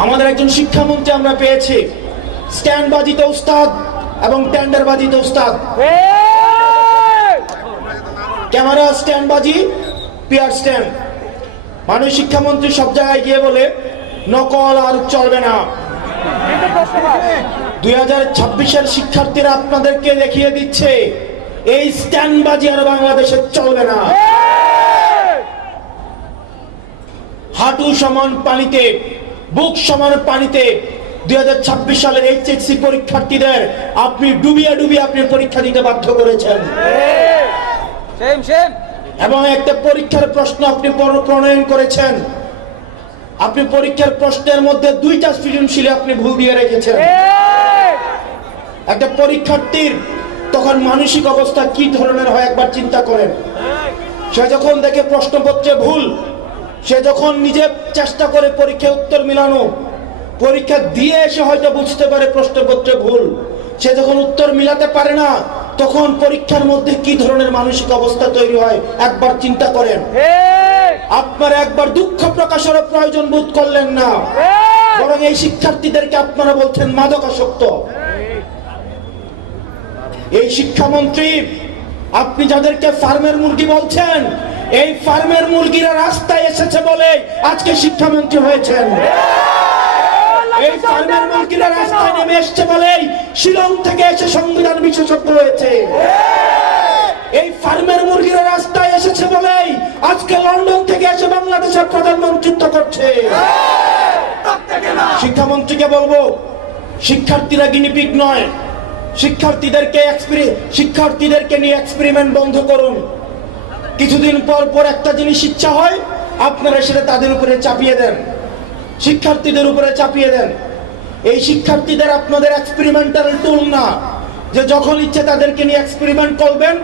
আমাদের একজন শিক্ষামন্ত্রী আমরা পেয়েছি, স্ট্যান্ডবাজিতে উস্তাদ এবং টেন্ডারবাজিতে উস্তাদ। ক্যামেরা স্ট্যান্ডবাজি, পিয়ার স্ট্যান্ড। মাননীয় শিক্ষামন্ত্রী সব জায়গায় গিয়ে বলে নকল আর চলবে না। 2026-এর শিক্ষার্থীরা আপনাদেরকে দেখিয়ে দিচ্ছে এই স্ট্যান্ডবাজি আর বাংলাদেশে চলবে না। হাঁটু সমান পানিতে, বুক সমান পানিতে 2026 সালের এইচএসসি পরীক্ষার্থীদের আপনি ডুবিয়ে ডুবিয়ে আপনি পরীক্ষা দিতে বাধ্য করেছেন। এবং একটা পরীক্ষার প্রশ্ন আপনি প্রণয়ন করেছেন, আপনি পরীক্ষার প্রশ্নের মধ্যে 2টা সৃজনশীল আপনি ভুল দিয়ে রেখেছেন। একটা পরীক্ষার্থীর তখন মানসিক অবস্থা কি ধরনের হয় একবার চিন্তা করেন। সে যখন দেখে প্রশ্নপত্রে ভুল, সে যখন নিজে চেষ্টা করে পরীক্ষায় উত্তর মিলানো, পরীক্ষা দিয়ে এসে হয়তো বুঝতে পারে প্রশ্নপত্রে ভুল, সে যখন উত্তর মিলাতে পারে না, তখন পরীক্ষার মধ্যে কি ধরনের মানসিক অবস্থা তৈরি হয় একবার চিন্তা করেন। আপনারা একবার দুঃখ প্রকাশের প্রয়োজন বোধ করলেন না, বরং এই শিক্ষার্থীদেরকে আপনারা বলছেন মাদকাসক্ত। এই শিক্ষামন্ত্রী, আপনি যাদেরকে ফার্মের মুরগি বলছেন, এই ফার্মের মুরগিরা রাস্তায় এসেছে বলে আজকে শিক্ষামন্ত্রী হয়েছেন। এই ফার্মের মুরগিরা রাস্তায় নেমে এসেছে বলেই শিলং থেকে এসে সংবিধান বিশেষজ্ঞ হয়েছে। এই ফার্মের মুরগিরা রাস্তায় এসেছে বলেই আজকে লন্ডন থেকে এসে বাংলাদেশের প্রধানমন্ত্রিত্ব করছে। শিক্ষামন্ত্রীকে বলবো, শিক্ষার্থীরা গিনিপিগ নয়, শিক্ষার্থীদেরকে নিয়ে এক্সপেরিমেন্ট বন্ধ করুন। কিছুদিন পর পর একটা জিনিস ইচ্ছা হয়, আপনারা সেটা তাদের উপরে চাপিয়ে দেন, শিক্ষার্থীদের উপরে চাপিয়ে দেন। এই শিক্ষার্থীদের আপনাদের এক্সপেরিমেন্টাল টুল না, যে যখন ইচ্ছে তাদেরকে নিয়ে এক্সপেরিমেন্ট করবেন,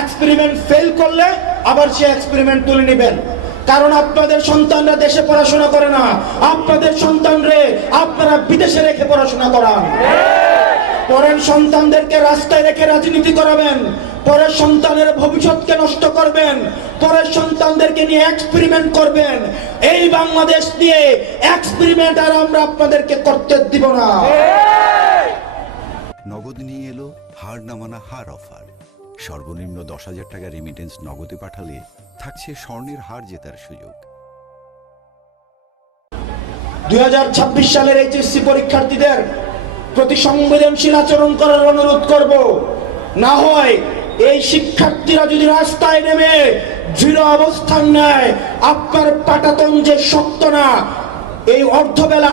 এক্সপেরিমেন্ট ফেল করলে আবার সে এক্সপেরিমেন্ট তুলে নেবেন। কারণ আপনাদের সন্তানরা দেশে পড়াশোনা করে না, আপনাদের সন্তানরে আপনারা বিদেশে রেখে পড়াশোনা করান। পরের সন্তানদেরকে রাস্তায় রেখে রাজনীতি করাবেন, পরের সন্তানের ভবিষ্যৎকে নষ্ট করবেন, পরের সন্তানদেরকে নিয়ে এক্সপেরিমেন্ট করবেন। এই বাংলাদেশ নিয়ে এক্সপেরিমেন্ট আর আমরা আপনাদেরকে করতে দিব না। নগদ নিয়ে এলো হার না মানা হার অফার। সর্বনিম্ন 10,000 টাকা রেমিটেন্স নগদে পাঠালে থাকছে স্বর্ণের হার জেতার সুযোগ। 2026 সালের এইচএসসি পরীক্ষার্থীদের প্রতি সংবেদনশীল আচরণ করার অনুরোধ করব। না হয় এই শিক্ষার্থীরা যদি রাস্তায় নেমে দৃঢ় অবস্থান নেয়, আপনার পাটাতন যে শক্ত না, এই অর্ধবেলা